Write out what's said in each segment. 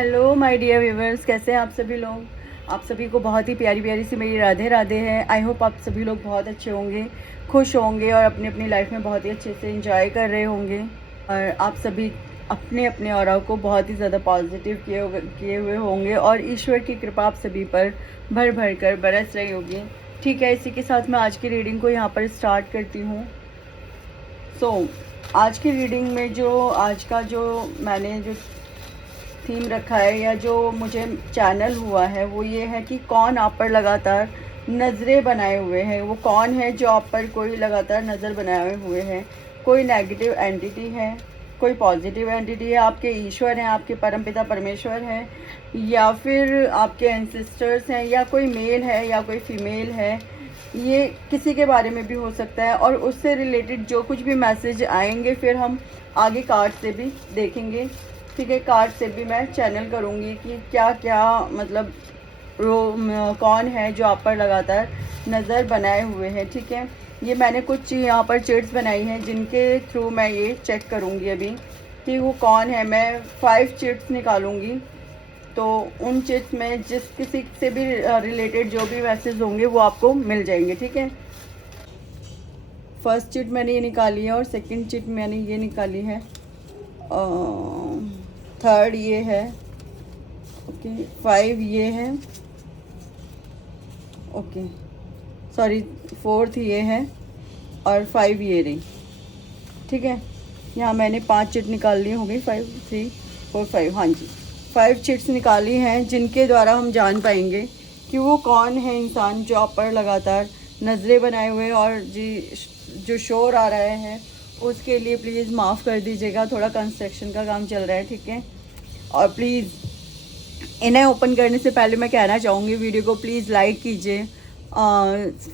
Hello my dear viewers, कैसे हैं आप सभी लोग। आप सभी को बहुत ही प्यारी प्यारी सी मेरी राधे राधे है। आई होप आप सभी लोग बहुत अच्छे होंगे, खुश होंगे और अपनी अपनी लाइफ में बहुत ही अच्छे से एंजॉय कर रहे होंगे। और आप सभी अपने अपने ऑरा को बहुत ही ज़्यादा पॉजिटिव किए हुए होंगे और ईश्वर की कृपा आप सभी पर भर भर कर बरस रही होगी। ठीक है, इसी के साथ मैं आज की रीडिंग को यहाँ पर स्टार्ट करती हूँ। आज की रीडिंग में जो मैंने जो थीम रखा है या जो मुझे चैनल हुआ है वो ये है कि कौन आप पर लगातार नज़रें बनाए हुए हैं। वो कौन है जो आप पर कोई लगातार नज़र बनाए हुए हैं। कोई नेगेटिव एंटिटी है, कोई पॉजिटिव एंटिटी है, आपके ईश्वर हैं, आपके परमपिता परमेश्वर हैं, या फिर आपके एंसेस्टर्स हैं, या कोई मेल है या कोई फीमेल है। ये किसी के बारे में भी हो सकता है और उससे रिलेटेड जो कुछ भी मैसेज आएंगे फिर हम आगे कार्ड से भी देखेंगे। ठीक है, कार्ड से भी मैं चैनल करूँगी कि क्या क्या मतलब कौन है जो आप पर लगातार नज़र बनाए हुए हैं। ठीक है, ये मैंने कुछ यहाँ पर चिट्स बनाई हैं जिनके थ्रू मैं ये चेक करूँगी अभी कि वो कौन है। मैं 5 चिट्स निकालूँगी, तो उन चिट्स में जिस किसी से भी रिलेटेड जो भी मैसेज होंगे वो आपको मिल जाएंगे। ठीक है, फर्स्ट चिट मैंने ये निकाली है और सेकंड चिट मैंने ये निकाली है, थर्ड ये है, ओके, 5 ये है, ओके सॉरी, फोर्थ ये है और 5 ये रही। ठीक है, यहाँ मैंने 5 चिट निकाल ली होंगी, 5 3 4 5, हाँ जी 5 चिट्स निकाली हैं जिनके द्वारा हम जान पाएंगे कि वो कौन है इंसान जो आप पर लगातार नज़रें बनाए हुए हैं। और जी जो शोर आ रहा है उसके लिए प्लीज़ माफ़ कर दीजिएगा, थोड़ा कंस्ट्रक्शन का काम चल रहा है। ठीक है, और प्लीज़ इन्हें ओपन करने से पहले मैं कहना चाहूँगी वीडियो को प्लीज़ लाइक कीजिए,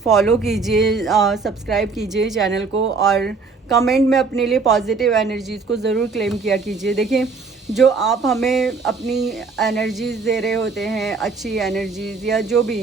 फॉलो कीजिए, सब्सक्राइब कीजिए चैनल को, और कमेंट में अपने लिए पॉजिटिव एनर्जीज़ को ज़रूर क्लेम किया कीजिए। देखिए, जो आप हमें अपनी एनर्जीज़ दे रहे होते हैं, अच्छी एनर्जीज़ या जो भी,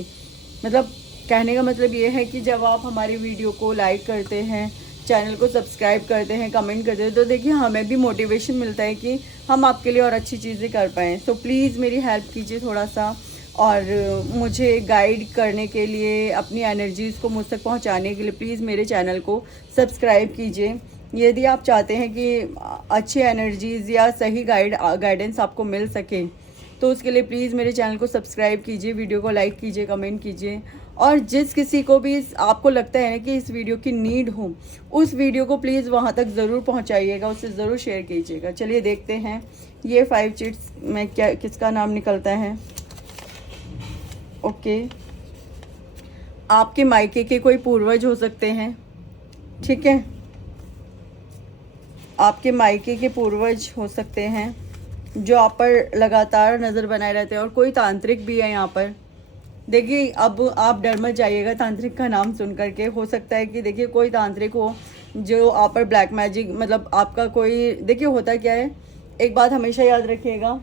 मतलब कहने का मतलब ये है कि जब आप हमारी वीडियो को लाइक करते हैं, चैनल को सब्सक्राइब करते हैं, कमेंट करते हैं, तो देखिए हमें भी मोटिवेशन मिलता है कि हम आपके लिए और अच्छी चीज़ें कर पाएँ। तो प्लीज़ मेरी हेल्प कीजिए थोड़ा सा, और मुझे गाइड करने के लिए, अपनी एनर्जीज़ को मुझ तक पहुंचाने के लिए प्लीज़ मेरे चैनल को सब्सक्राइब कीजिए। यदि आप चाहते हैं कि अच्छी एनर्जीज़ या सही गाइडेंस आपको मिल सके तो उसके लिए प्लीज़ मेरे चैनल को सब्सक्राइब कीजिए, वीडियो को लाइक कीजिए, कमेंट कीजिए, और जिस किसी को भी आपको लगता है कि इस वीडियो की नीड हो उस वीडियो को प्लीज़ वहाँ तक ज़रूर पहुँचाइएगा, उससे ज़रूर शेयर कीजिएगा। चलिए देखते हैं ये 5 चिट्स में क्या किसका नाम निकलता है। ओके, आपके मायके के कोई पूर्वज हो सकते हैं। ठीक है, आपके मायके के पूर्वज हो सकते हैं जो आप पर लगातार नज़र बनाए रहते हैं, और कोई तांत्रिक भी है यहाँ पर। देखिए, अब आप डर मत जाइएगा तांत्रिक का नाम सुन करके। हो सकता है कि देखिए कोई तांत्रिक हो जो आप पर ब्लैक मैजिक, मतलब आपका कोई, देखिए होता क्या है, एक बात हमेशा याद रखिएगा,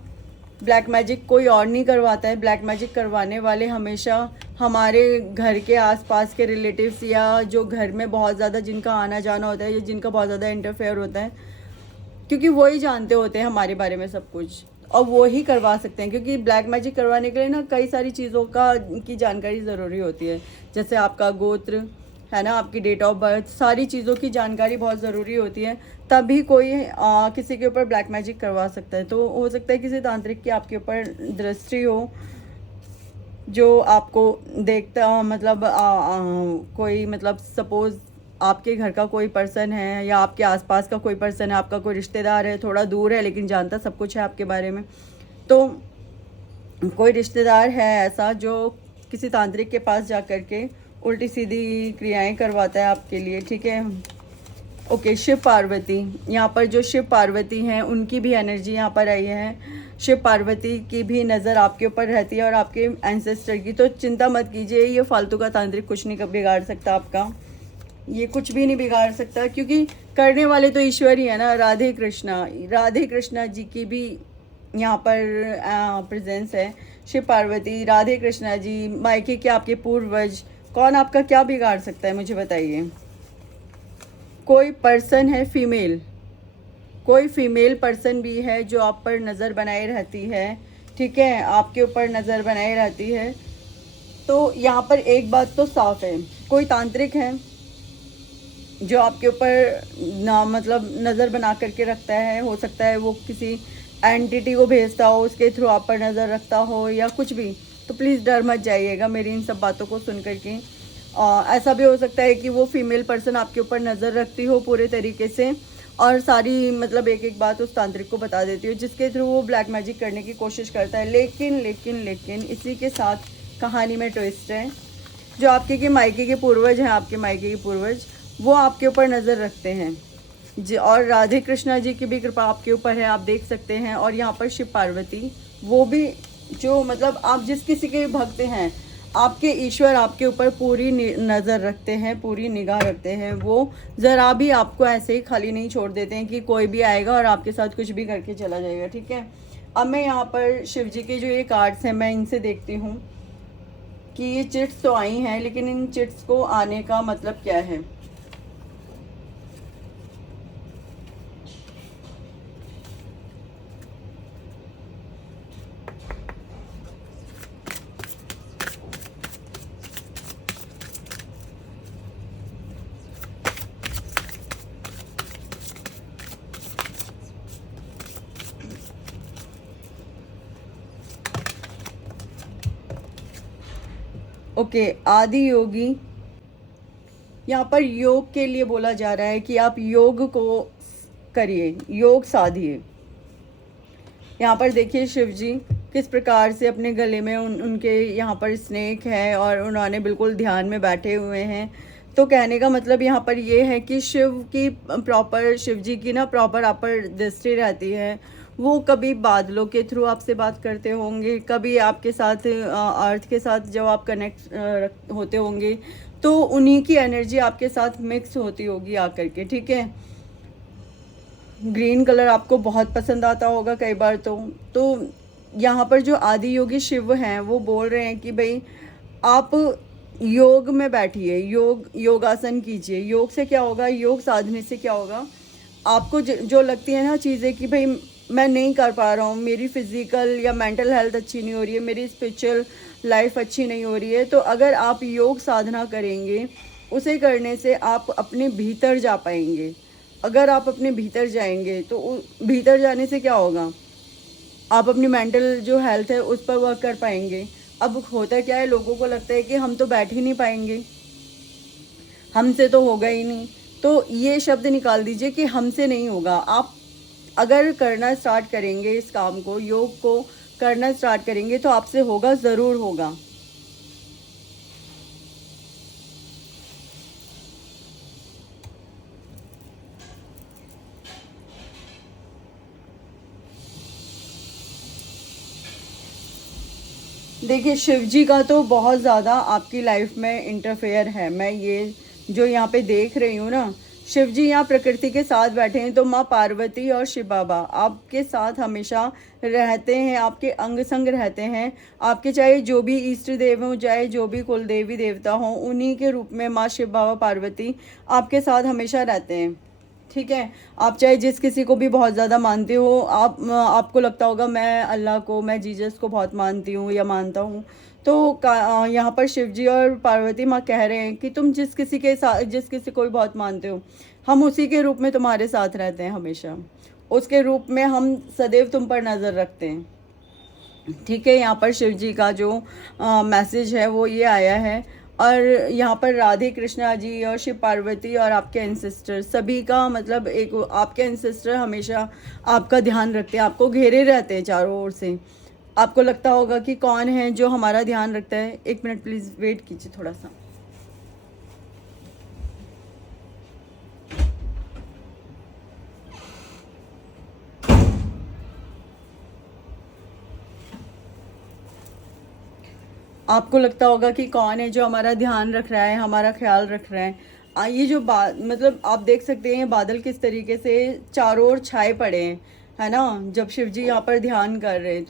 ब्लैक मैजिक कोई और नहीं करवाता है। ब्लैक मैजिक करवाने वाले हमेशा हमारे घर के आसपास के रिलेटिव्स, या जो घर में बहुत ज़्यादा जिनका आना जाना होता है या जिनका बहुत ज़्यादा इंटरफेयर होता है, क्योंकि वो ही जानते होते हैं हमारे बारे में सब कुछ, और वो ही करवा सकते हैं। क्योंकि ब्लैक मैजिक करवाने के लिए ना कई सारी चीज़ों की जानकारी ज़रूरी होती है, जैसे आपका गोत्र है ना, आपकी डेट ऑफ बर्थ, सारी चीज़ों की जानकारी बहुत ज़रूरी होती है, तभी कोई किसी के ऊपर ब्लैक मैजिक करवा सकता है। तो हो सकता है किसी तांत्रिक की आपके ऊपर दृष्टि हो, जो आपको देखता, मतलब कोई, मतलब सपोज़ आपके घर का कोई पर्सन है या आपके आसपास का कोई पर्सन है, आपका कोई रिश्तेदार है, थोड़ा दूर है लेकिन जानता सब कुछ है आपके बारे में, तो कोई रिश्तेदार है ऐसा जो किसी तांत्रिक के पास जा कर के उल्टी सीधी क्रियाएं करवाता है आपके लिए। ठीक है, ओके, शिव पार्वती, यहाँ पर जो शिव पार्वती हैं उनकी भी एनर्जी यहाँ पर आई है। शिव पार्वती की भी नज़र आपके ऊपर रहती है और आपके एंसेस्टर की। तो चिंता मत कीजिए, ये फालतू का तांत्रिक कुछ नहीं बिगाड़ सकता आपका, ये कुछ भी नहीं बिगाड़ सकता, क्योंकि करने वाले तो ईश्वर ही है ना। राधे कृष्णा जी की भी यहाँ पर प्रेजेंस है। शिव पार्वती, राधे कृष्णा जी, मायके के आपके पूर्वज, कौन आपका क्या बिगाड़ सकता है मुझे बताइए। कोई पर्सन है फीमेल, कोई फीमेल पर्सन भी है जो आप पर नज़र बनाए रहती है। ठीक है, आपके ऊपर नज़र बनाई रहती है। तो यहाँ पर एक बात तो साफ है, कोई तांत्रिक है जो आपके ऊपर ना मतलब नज़र बना करके रखता है। हो सकता है वो किसी एंटिटी को भेजता हो, उसके थ्रू आप पर नज़र रखता हो या कुछ भी। तो प्लीज़ डर मत जाइएगा मेरी इन सब बातों को सुन करके। ऐसा भी हो सकता है कि वो फीमेल पर्सन आपके ऊपर नज़र रखती हो पूरे तरीके से, और सारी मतलब एक एक बात उस तांत्रिक को बता देती हो, जिसके थ्रू वो ब्लैक मैजिक करने की कोशिश करता है। लेकिन लेकिन लेकिन इसी के साथ कहानी में ट्विस्ट है। जो आपके के मायके के पूर्वज हैं, आपके मायके के पूर्वज, वो आपके ऊपर नज़र रखते हैं जी। और राधे कृष्णा जी की भी कृपा आपके ऊपर है, आप देख सकते हैं। और यहाँ पर शिव पार्वती, वो भी जो मतलब आप जिस किसी के भक्त हैं, आपके ईश्वर आपके ऊपर पूरी नज़र रखते हैं, पूरी निगाह रखते हैं। वो ज़रा भी आपको ऐसे ही खाली नहीं छोड़ देते हैं कि कोई भी आएगा और आपके साथ कुछ भी करके चला जाएगा। ठीक है, अब मैं यहाँ पर शिव जी के जो ये कार्ड्स हैं, मैं इनसे देखती हूँ कि ये चिट्स तो आई हैं, लेकिन इन चिट्स को आने का मतलब क्या है। ओके, आदि योगी, यहाँ पर योग के लिए बोला जा रहा है कि आप योग को करिए, योग साधिए। यहाँ पर देखिए शिव जी किस प्रकार से अपने गले में उनके यहाँ पर स्नेक है और उन्होंने बिल्कुल ध्यान में बैठे हुए हैं। तो कहने का मतलब यहाँ पर ये है कि शिव की प्रॉपर, शिव जी की ना प्रॉपर आप पर दृष्टि रहती है। वो कभी बादलों के थ्रू आपसे बात करते होंगे, कभी आपके साथ अर्थ के साथ जब आप कनेक्ट होते होंगे तो उन्हीं की एनर्जी आपके साथ मिक्स होती होगी आकर के। ठीक है, ग्रीन कलर आपको बहुत पसंद आता होगा कई बार। तो यहाँ पर जो आदि योगी शिव हैं वो बोल रहे हैं कि भाई आप योग में बैठिए, योगासन कीजिए। योग से क्या होगा, योग साधने से क्या होगा, आपको जो लगती है ना चीज़ें कि भाई मैं नहीं कर पा रहा हूँ, मेरी फिज़िकल या मेंटल हेल्थ अच्छी नहीं हो रही है, मेरी स्पिरिचुअल लाइफ अच्छी नहीं हो रही है, तो अगर आप योग साधना करेंगे, उसे करने से आप अपने भीतर जा पाएंगे। अगर आप अपने भीतर जाएंगे तो भीतर जाने से क्या होगा, आप अपनी मेंटल जो हेल्थ है उस पर वर्क कर पाएंगे। अब होता क्या है, लोगों को लगता है कि हम तो बैठ ही नहीं पाएंगे, हमसे तो होगा ही नहीं। तो ये शब्द निकाल दीजिए कि हमसे नहीं होगा। आप अगर करना स्टार्ट करेंगे, इस काम को, योग को करना स्टार्ट करेंगे, तो आपसे होगा, ज़रूर होगा। देखिए शिव जी का तो बहुत ज़्यादा आपकी लाइफ में इंटरफेयर है। मैं ये जो यहाँ पे देख रही हूँ ना, शिव जी यहाँ प्रकृति के साथ बैठे हैं, तो माँ पार्वती और शिव बाबा आपके साथ हमेशा रहते हैं, आपके अंग संग रहते हैं। आपके चाहे जो भी इष्ट देव हों, चाहे जो भी कुल देवी देवता हों, उन्हीं के रूप में माँ शिव बाबा पार्वती आपके साथ हमेशा रहते हैं। ठीक है, आप चाहे जिस किसी को भी बहुत ज़्यादा मानते हो, आपको लगता होगा मैं अल्लाह को, मैं जीसस को बहुत मानती हूँ या मानता हूँ, तो यहाँ पर शिव जी और पार्वती माँ कह रहे हैं कि तुम जिस किसी के साथ, जिस किसी को भी बहुत मानते हो, हम उसी के रूप में तुम्हारे साथ रहते हैं हमेशा। उसके रूप में हम सदैव तुम पर नज़र रखते हैं। ठीक है, यहाँ पर शिव जी का जो मैसेज है वो ये आया है। और यहाँ पर राधे कृष्णा जी और शिव पार्वती और आपके एंसेस्टर सभी का मतलब एक, आपके एंसेस्टर हमेशा आपका ध्यान रखते हैं, आपको घेरे रहते हैं चारों ओर से। आपको लगता होगा कि कौन है जो हमारा ध्यान रखता है। एक मिनट प्लीज़ वेट कीजिए थोड़ा सा। आपको लगता होगा कि कौन है जो हमारा ध्यान रख रहा है, हमारा ख्याल रख रहा है। ये जो मतलब आप देख सकते हैं बादल किस तरीके से चारों ओर छाए पड़े हैं, है ना, जब शिव जी यहाँ पर ध्यान कर रहे हैं।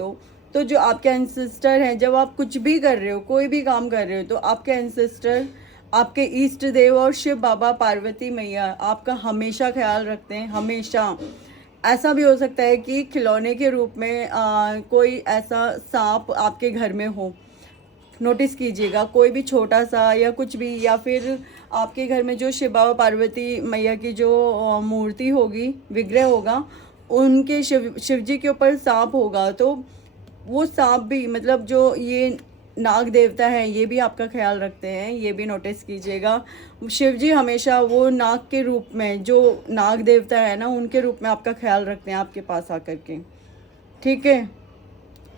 तो जो आपके एंसेस्टर हैं, जब आप कुछ भी कर रहे हो, कोई भी काम कर रहे हो, तो आपके एंसेस्टर, आपके ईष्ट देव और शिव बाबा पार्वती मैया आपका हमेशा ख्याल रखते हैं, हमेशा। ऐसा भी हो सकता है कि खिलौने के रूप में कोई ऐसा सांप आपके घर में हो। नोटिस कीजिएगा, कोई भी छोटा सा या कुछ भी, या फिर आपके घर में जो शिव बाबा पार्वती मैया की जो मूर्ति होगी, विग्रह होगा, उनके शिव जी के ऊपर सांप होगा, तो वो सांप भी मतलब जो ये नाग देवता है, ये भी आपका ख्याल रखते हैं, ये भी नोटिस कीजिएगा। शिव जी हमेशा वो नाग के रूप में, जो नाग देवता है ना, उनके रूप में आपका ख्याल रखते हैं आपके पास आकर के, ठीक है।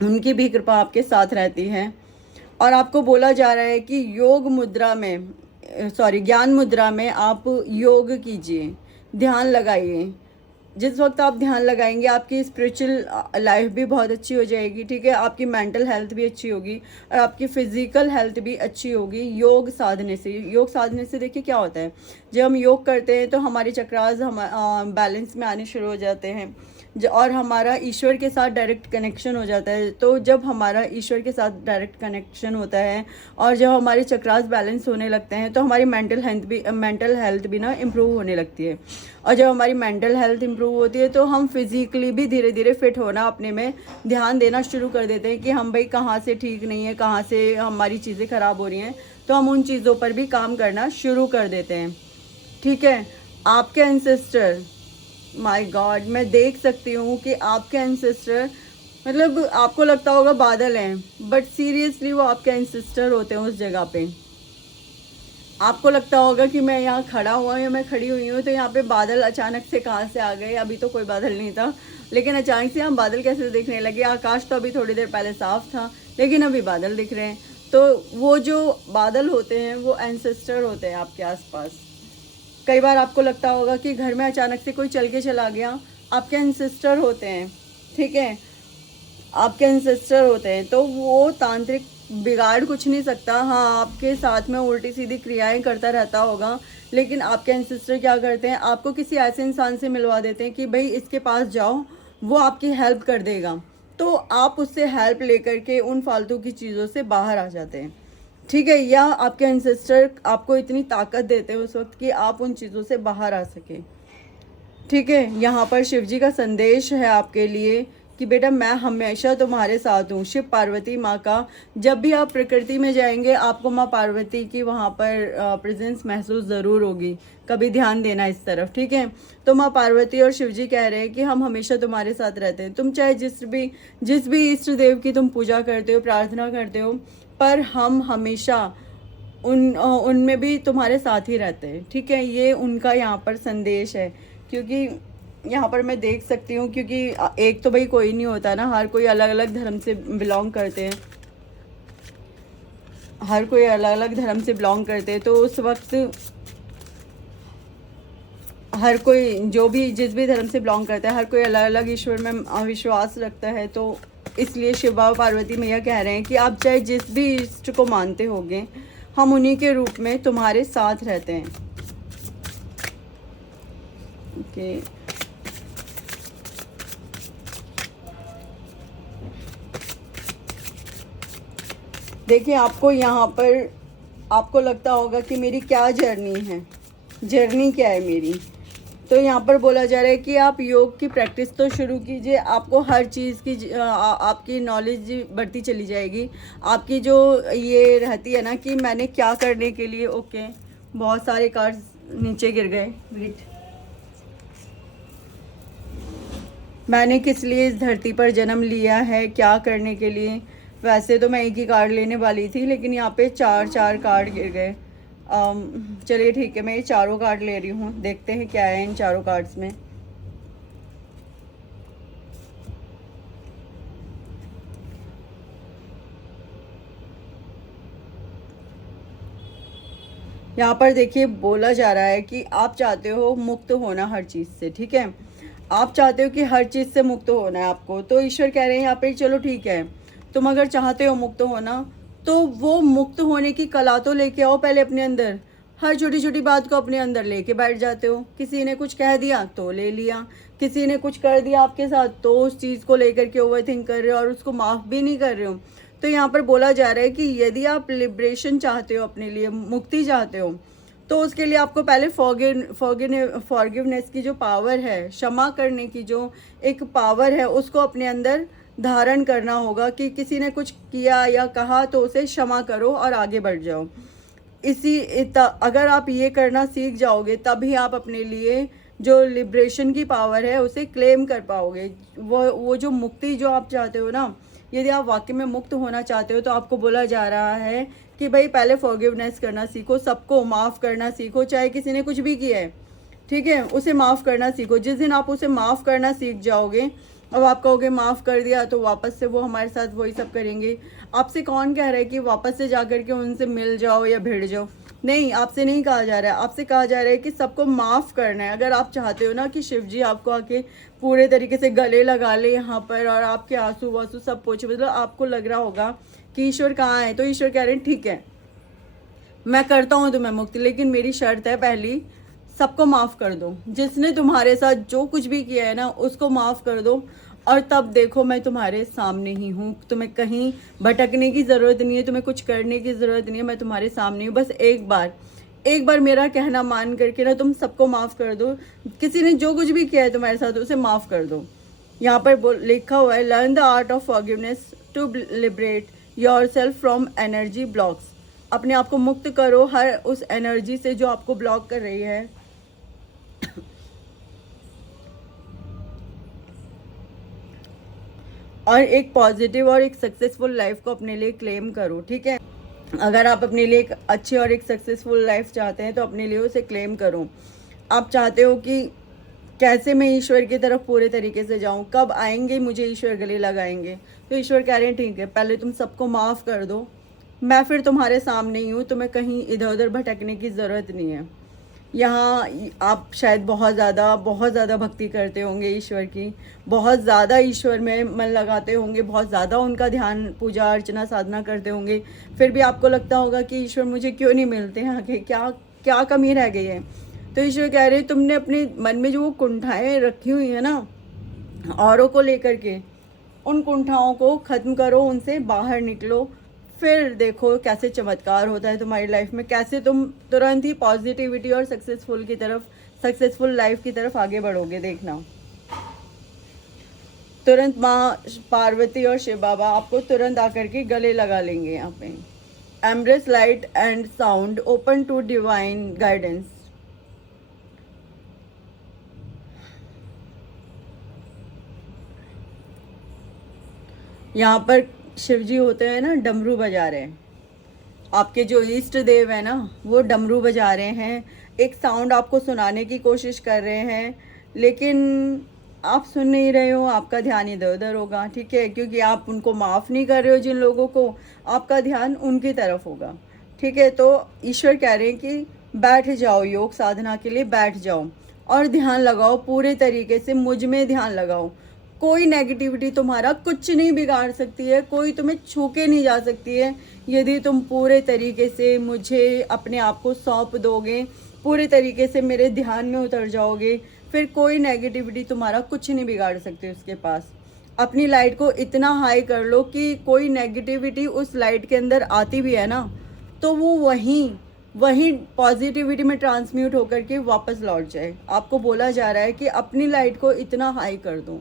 उनकी भी कृपा आपके साथ रहती है। और आपको बोला जा रहा है कि योग मुद्रा में, ज्ञान मुद्रा में आप योग कीजिए, ध्यान लगाइए। जिस वक्त आप ध्यान लगाएंगे आपकी स्पिरिचुअल लाइफ भी बहुत अच्छी हो जाएगी, ठीक है। आपकी मेंटल हेल्थ भी अच्छी होगी और आपकी फिजिकल हेल्थ भी अच्छी होगी योग साधने से। योग साधने से देखिए क्या होता है, जब हम योग करते हैं तो हमारे चक्रास हम बैलेंस में आने शुरू हो जाते हैं और हमारा ईश्वर के साथ डायरेक्ट कनेक्शन हो जाता है। तो जब हमारा ईश्वर के साथ डायरेक्ट कनेक्शन होता है और जब हमारे चक्रास बैलेंस होने लगते हैं तो हमारी मेंटल हेल्थ भी ना इम्प्रूव होने लगती है। और जब हमारी मेंटल हेल्थ इम्प्रूव होती है तो हम फिज़िकली भी धीरे धीरे फिट होना, अपने में ध्यान देना शुरू कर देते हैं कि हम भाई कहाँ से ठीक नहीं है, कहाँ से हमारी चीज़ें ख़राब हो रही हैं, तो हम उन चीज़ों पर भी काम करना शुरू कर देते हैं, ठीक है। आपके एंसेस्टर, माय गॉड, मैं देख सकती हूँ कि आपके एंसेस्टर, मतलब आपको लगता होगा बादल हैं, बट सीरियसली वो आपके एंसेस्टर होते हैं उस जगह पे। आपको लगता होगा कि मैं यहाँ खड़ा हुआ या मैं खड़ी हुई हूँ तो यहाँ पे बादल अचानक से कहाँ से आ गए, अभी तो कोई बादल नहीं था, लेकिन अचानक से हम बादल कैसे दिखने लगे। आकाश तो अभी थोड़ी देर पहले साफ था, लेकिन अभी बादल दिख रहे हैं। तो वो जो बादल होते हैं वो एंसेस्टर होते हैं आपके आसपास। कई बार आपको लगता होगा कि घर में अचानक से कोई चल के चला गया, आपके एंसेस्टर होते हैं, ठीक है, आपके एंसेस्टर होते हैं। तो वो तांत्रिक बिगाड़ कुछ नहीं सकता। हाँ, आपके साथ में उल्टी सीधी क्रियाएं करता रहता होगा, लेकिन आपके एंसेस्टर क्या करते हैं, आपको किसी ऐसे इंसान से मिलवा देते हैं कि भाई इसके पास जाओ, वो आपकी हेल्प कर देगा। तो आप उससे हेल्प लेकर के उन फालतू की चीज़ों से बाहर आ जाते हैं, ठीक है। या आपके एंसेस्टर आपको इतनी ताकत देते हैं उस वक्त कि आप उन चीज़ों से बाहर आ सके, ठीक है। यहाँ पर शिव जी का संदेश है आपके लिए कि बेटा मैं हमेशा तुम्हारे साथ हूँ। शिव पार्वती माँ का, जब भी आप प्रकृति में जाएंगे आपको माँ पार्वती की वहाँ पर प्रेजेंस महसूस ज़रूर होगी। कभी ध्यान देना इस तरफ, ठीक है। तो माँ पार्वती और शिव जी कह रहे हैं कि हम हमेशा तुम्हारे साथ रहते हैं। तुम चाहे जिस भी इष्ट देव की तुम पूजा करते हो, प्रार्थना करते हो, पर हम हमेशा उनमें भी तुम्हारे साथ ही रहते हैं, ठीक है। ये उनका यहाँ पर संदेश है, क्योंकि यहाँ पर मैं देख सकती हूँ, क्योंकि एक तो भाई कोई नहीं होता ना, हर कोई अलग अलग धर्म से बिलोंग करते हैं, हर कोई अलग अलग धर्म से बिलोंग करते हैं। तो उस वक्त हर कोई जिस भी धर्म से बिलोंग करता है, हर कोई अलग अलग ईश्वर में विश्वास रखता है। तो इसलिए शिव बाबा पार्वती मैया कह रहे हैं कि आप चाहे जिस भी इष्ट को मानते होंगे, हम उन्हीं के रूप में तुम्हारे साथ रहते हैं, ओके। देखिए, आपको यहाँ पर आपको लगता होगा कि मेरी क्या जर्नी क्या है मेरी। तो यहाँ पर बोला जा रहा है कि आप योग की प्रैक्टिस तो शुरू कीजिए, आपको हर चीज़ की आपकी नॉलेज बढ़ती चली जाएगी। आपकी जो ये रहती है ना कि मैंने क्या करने के लिए, ओके, बहुत सारे कार्ड्स नीचे गिर गए, वेट, मैंने किस लिए इस धरती पर जन्म लिया है, क्या करने के लिए। वैसे तो मैं एक ही कार्ड लेने वाली थी, लेकिन यहाँ पे चार कार्ड गिर गए। चलिए ठीक है, मैं ये चारों कार्ड ले रही हूँ, देखते हैं क्या है इन चारों कार्ड्स में। यहाँ पर देखिए बोला जा रहा है कि आप चाहते हो मुक्त होना हर चीज़ से, ठीक है। आप चाहते हो कि हर चीज़ से मुक्त होना है आपको। तो ईश्वर कह रहे हैं यहाँ पे, चलो ठीक है, तुम अगर चाहते हो मुक्त होना तो वो मुक्त होने की कला तो लेके आओ पहले अपने अंदर। हर छोटी छोटी बात को अपने अंदर लेके बैठ जाते हो। किसी ने कुछ कह दिया तो ले लिया, किसी ने कुछ कर दिया आपके साथ तो उस चीज़ को लेकर के ओवर थिंक कर रहे हो और उसको माफ़ भी नहीं कर रहे हो। तो यहाँ पर बोला जा रहा है कि यदि आप लिबरेशन चाहते हो, अपने लिए मुक्ति चाहते हो, तो उसके लिए आपको पहले फॉरगिवनेस की जो पावर है, क्षमा करने की जो एक पावर है, उसको अपने अंदर धारण करना होगा कि किसी ने कुछ किया या कहा तो उसे क्षमा करो और आगे बढ़ जाओ। अगर आप ये करना सीख जाओगे तभी आप अपने लिए जो लिबरेशन की पावर है उसे क्लेम कर पाओगे। वो जो मुक्ति जो आप चाहते हो ना, यदि आप वाकई में मुक्त होना चाहते हो तो आपको बोला जा रहा है कि भाई पहले फॉरगिवनेस करना सीखो, सबको माफ़ करना सीखो, चाहे किसी ने कुछ भी किया है, ठीक है, उसे माफ़ करना सीखो। जिस दिन आप उसे माफ़ करना सीख जाओगे, अब आप कहोगे माफ़ कर दिया तो वापस से वो हमारे साथ वही सब करेंगे। आपसे कौन कह रहा है कि वापस से जा कर के उनसे मिल जाओ या भिड़ जाओ? नहीं, आपसे नहीं कहा जा रहा है। आपसे कहा जा रहा है कि सबको माफ़ करना है। अगर आप चाहते हो ना कि शिव जी आपको आके पूरे तरीके से गले लगा ले यहाँ पर और आपके आंसू वासू सब पोछे, मतलब आपको लग रहा होगा कि ईश्वर कहाँ है, तो ईश्वर कह रहे हैं ठीक है, मैं करता हूँ तुम्हें मुक्ति, लेकिन मेरी शर्त है पहली, सबको माफ़ कर दो। जिसने तुम्हारे साथ जो कुछ भी किया है ना, उसको माफ़ कर दो और तब देखो मैं तुम्हारे सामने ही हूँ। तुम्हें कहीं भटकने की ज़रूरत नहीं है, तुम्हें कुछ करने की ज़रूरत नहीं है, मैं तुम्हारे सामने हूँ। बस एक बार मेरा कहना मान करके ना तुम सबको माफ़ कर दो। किसी ने जो कुछ भी किया है तुम्हारे साथ उसे माफ़ कर दो। यहाँ पर लिखा हुआ है, learn the art of forgiveness to liberate yourself from energy blocks. अपने आप को मुक्त करो हर उस एनर्जी से जो आपको ब्लॉक कर रही है। और एक पॉजिटिव और एक सक्सेसफुल लाइफ को अपने लिए क्लेम करो, ठीक है। अगर आप अपने लिए एक अच्छी और एक सक्सेसफुल लाइफ चाहते हैं तो अपने लिए उसे क्लेम करो। आप चाहते हो कि कैसे मैं ईश्वर की तरफ पूरे तरीके से जाऊं, कब आएंगे मुझे ईश्वर गले लगाएंगे, तो ईश्वर कह रहे हैं ठीक है, पहले तुम सबको माफ़ कर दो, मैं फिर तुम्हारे सामने ही हूँ, तुम्हें कहीं इधर उधर भटकने की ज़रूरत नहीं है। यहाँ आप शायद बहुत ज़्यादा भक्ति करते होंगे ईश्वर की, बहुत ज़्यादा ईश्वर में मन लगाते होंगे, बहुत ज़्यादा उनका ध्यान पूजा अर्चना साधना करते होंगे, फिर भी आपको लगता होगा कि ईश्वर मुझे क्यों नहीं मिलते हैं आगे, क्या क्या कमी रह गई है। तो ईश्वर कह रहे हैं तुमने अपने मन में जो वो कुंठाएँ रखी हुई हैं ना औरों को लेकर के, उन कुंठाओं को ख़त्म करो, उनसे बाहर निकलो, फिर देखो कैसे चमत्कार होता है तुम्हारी लाइफ में, कैसे तुम तुरंत ही पॉजिटिविटी और सक्सेसफुल लाइफ की तरफ आगे बढ़ोगे। देखना, तुरंत माँ पार्वती और शिव बाबा आपको तुरंत आकर के गले लगा लेंगे। यहाँ पे embrace light and sound, open to divine guidance. यहाँ पर शिव जी होते हैं ना, डमरू बजा रहे हैं। आपके जो इष्ट देव है ना, वो डमरू बजा रहे हैं, एक साउंड आपको सुनाने की कोशिश कर रहे हैं, लेकिन आप सुन नहीं रहे हो, आपका ध्यान इधर उधर होगा, ठीक है, क्योंकि आप उनको माफ़ नहीं कर रहे हो जिन लोगों को, आपका ध्यान उनकी तरफ होगा, ठीक है। तो ईश्वर कह रहे हैं कि बैठ जाओ, योग साधना के लिए बैठ जाओ और ध्यान लगाओ, पूरे तरीके से मुझ में ध्यान लगाओ। कोई नेगेटिविटी तुम्हारा कुछ नहीं बिगाड़ सकती है, कोई तुम्हें छू के नहीं जा सकती है, यदि तुम पूरे तरीके से मुझे अपने आप को सौंप दोगे, पूरे तरीके से मेरे ध्यान में उतर जाओगे, फिर कोई नेगेटिविटी तुम्हारा कुछ नहीं बिगाड़ सकती उसके पास। अपनी लाइट को इतना हाई कर लो कि कोई नेगेटिविटी उस लाइट के अंदर आती भी है ना, तो वो वहीं पॉजिटिविटी में ट्रांसम्यूट होकर के वापस लौट जाए। आपको बोला जा रहा है कि अपनी लाइट को इतना हाई कर दो,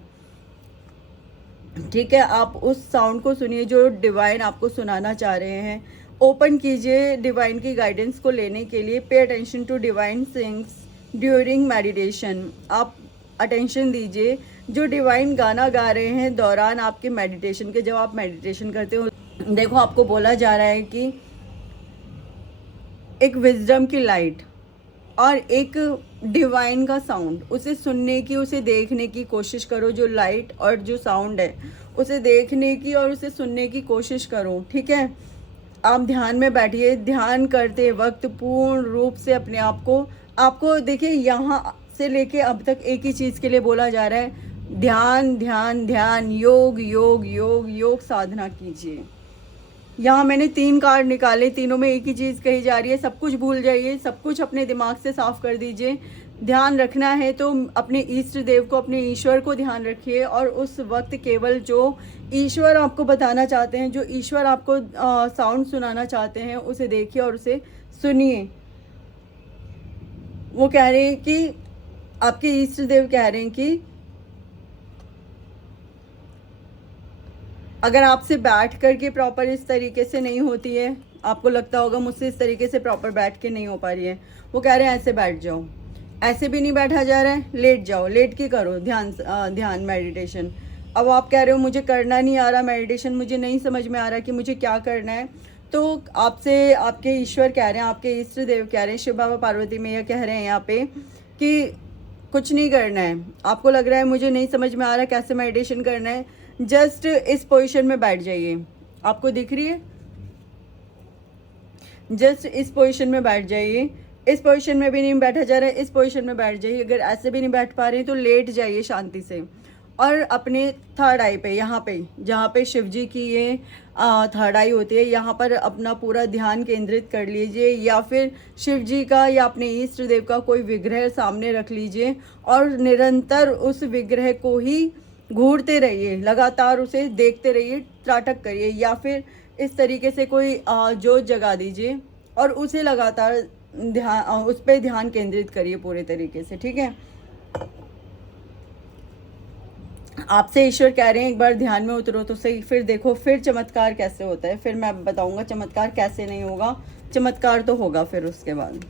ठीक है। आप उस साउंड को सुनिए जो डिवाइन आपको सुनाना चाह रहे हैं। ओपन कीजिए डिवाइन की गाइडेंस को लेने के लिए। Pay attention to divine things during meditation. आप अटेंशन दीजिए जो डिवाइन गाना गा रहे हैं दौरान आपके मेडिटेशन के। जब आप मेडिटेशन करते हो, देखो आपको बोला जा रहा है कि एक विजडम की लाइट और एक डिवाइन का साउंड, उसे सुनने की, उसे देखने की कोशिश करो। जो लाइट और जो साउंड है उसे देखने की और उसे सुनने की कोशिश करो, ठीक है। आप ध्यान में बैठिए। ध्यान करते वक्त पूर्ण रूप से अपने आप को, आपको देखिए यहाँ से लेके अब तक एक ही चीज़ के लिए बोला जा रहा है, ध्यान ध्यान ध्यान, योग योग योग योग साधना कीजिए। यहाँ मैंने 3 कार्ड निकाले, तीनों में एक ही चीज़ कही जा रही है, सब कुछ भूल जाइए, सब कुछ अपने दिमाग से साफ कर दीजिए। ध्यान रखना है तो अपने इष्ट देव को, अपने ईश्वर को ध्यान रखिए और उस वक्त केवल जो ईश्वर आपको बताना चाहते हैं, जो ईश्वर आपको साउंड सुनाना चाहते हैं, उसे देखिए और उसे सुनिए। वो कह रहे हैं कि आपके इष्ट देव कह रहे हैं कि अगर आपसे बैठ करके प्रॉपर इस तरीके से नहीं होती है, आपको लगता होगा मुझसे इस तरीके से प्रॉपर बैठ के नहीं हो पा रही है, वो कह रहे हैं ऐसे बैठ जाओ। ऐसे भी नहीं बैठा जा रहा है, लेट जाओ, लेट के करो ध्यान मेडिटेशन। अब आप कह रहे हो मुझे करना नहीं आ रहा मेडिटेशन, मुझे नहीं समझ में आ रहा कि मुझे क्या करना है। तो आपसे आपके ईश्वर कह रहे हैं, आपके इष्ट देव कह रहे हैं, शिव बाबा पार्वती मैया कह रहे हैं यहाँ पे कि कुछ नहीं करना है। आपको लग रहा है मुझे नहीं समझ में आ रहा कैसे मेडिटेशन करना है, जस्ट इस पोजीशन में बैठ जाइए। आपको दिख रही है, जस्ट इस पोजीशन में बैठ जाइए। इस पोजीशन में भी नहीं बैठा जा रहा है, इस पोजीशन में बैठ जाइए। अगर ऐसे भी नहीं बैठ पा रहे हैं तो लेट जाइए शांति से, और अपने थर्ड आई पे, यहाँ पे जहाँ पे शिव जी की ये थर्ड आई होती है, यहाँ पर अपना पूरा ध्यान केंद्रित कर लीजिए, या फिर शिव जी का या अपने इष्ट देव का कोई विग्रह सामने रख लीजिए और निरंतर उस विग्रह को ही घूरते रहिए, लगातार उसे देखते रहिए, त्राटक करिए, या फिर इस तरीके से कोई जोत जगा दीजिए और उसे लगातार ध्यान, उस पर ध्यान केंद्रित करिए पूरे तरीके से। ठीक है, आपसे ईश्वर कह रहे हैं एक बार ध्यान में उतरो तो सही, फिर देखो फिर चमत्कार कैसे होता है। फिर मैं बताऊंगा चमत्कार कैसे नहीं होगा, चमत्कार तो होगा फिर उसके बाद।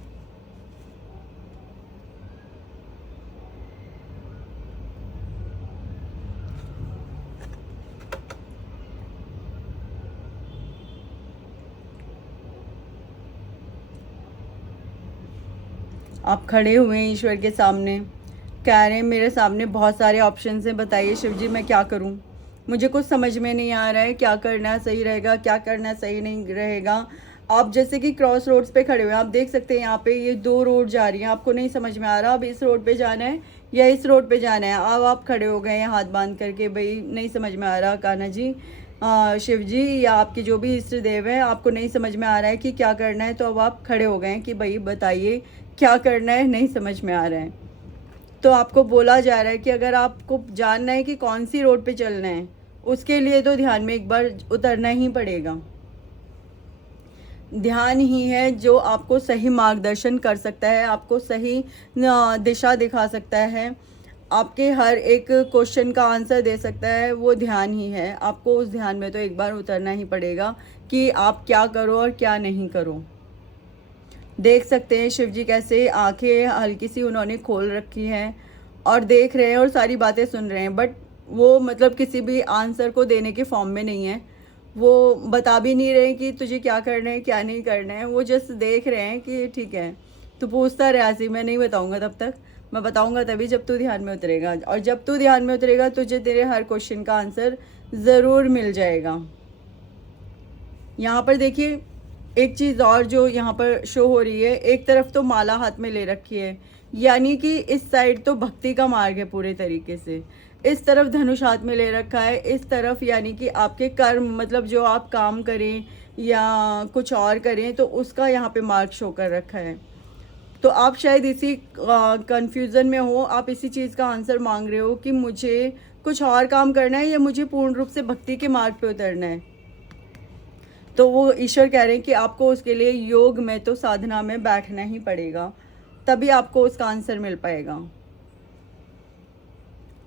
आप खड़े हुए हैं ईश्वर के सामने, कह रहे हैं मेरे सामने बहुत सारे ऑप्शन हैं, बताइए शिव जी मैं क्या करूं, मुझे कुछ समझ में नहीं आ रहा है, क्या करना सही रहेगा, क्या करना सही नहीं रहेगा। आप जैसे कि क्रॉस रोड्स पे खड़े हुए हैं, आप देख सकते हैं यहाँ पे ये दो रोड जा रही हैं, आपको नहीं समझ में आ रहा अब इस रोड पे जाना है या इस रोड पे जाना है। अब आप खड़े हो गए हैं हाथ बांध करके, भाई नहीं समझ में आ रहा कान्हा जी, शिव जी या आपके जो भी इष्ट देव हैं, आपको नहीं समझ में आ रहा है कि क्या करना है। तो अब आप खड़े हो गए हैं कि भाई बताइए क्या करना है, नहीं समझ में आ रहा है। तो आपको बोला जा रहा है कि अगर आपको जानना है कि कौन सी रोड पे चलना है, उसके लिए तो ध्यान में एक बार उतरना ही पड़ेगा। ध्यान ही है जो आपको सही मार्गदर्शन कर सकता है, आपको सही दिशा दिखा सकता है, आपके हर एक क्वेश्चन का आंसर दे सकता है, वो ध्यान ही है। आपको उस ध्यान में तो एक बार उतरना ही पड़ेगा कि आप क्या करो और क्या नहीं करो। देख सकते हैं शिव जी कैसे आंखें हल्की सी उन्होंने खोल रखी हैं और देख रहे हैं और सारी बातें सुन रहे हैं, बट वो मतलब किसी भी आंसर को देने के फॉर्म में नहीं है। वो बता भी नहीं रहे कि तुझे क्या करना है क्या नहीं करना है, वो जस्ट देख रहे हैं कि ठीक है तू पूछता रहे ऐसी, मैं नहीं बताऊंगा तब तक, मैं बताऊंगा तभी जब तू ध्यान में उतरेगा, और जब तू ध्यान में उतरेगा तुझे तेरे हर क्वेश्चन का आंसर ज़रूर मिल जाएगा। यहाँ पर देखिए एक चीज़ और जो यहाँ पर शो हो रही है, एक तरफ तो माला हाथ में ले रखी है, यानी कि इस साइड तो भक्ति का मार्ग है पूरे तरीके से, इस तरफ धनुष हाथ में ले रखा है, इस तरफ यानी कि आपके कर्म मतलब जो आप काम करें या कुछ और करें तो उसका यहाँ पे मार्ग शो कर रखा है। तो आप शायद इसी कंफ्यूजन में हो, आप इसी चीज़ का आंसर मांग रहे हो कि मुझे कुछ और काम करना है या मुझे पूर्ण रूप से भक्ति के मार्ग पे उतरना है। तो वो ईश्वर कह रहे हैं कि आपको उसके लिए योग में तो साधना में बैठना ही पड़ेगा, तभी आपको उसका आंसर मिल पाएगा।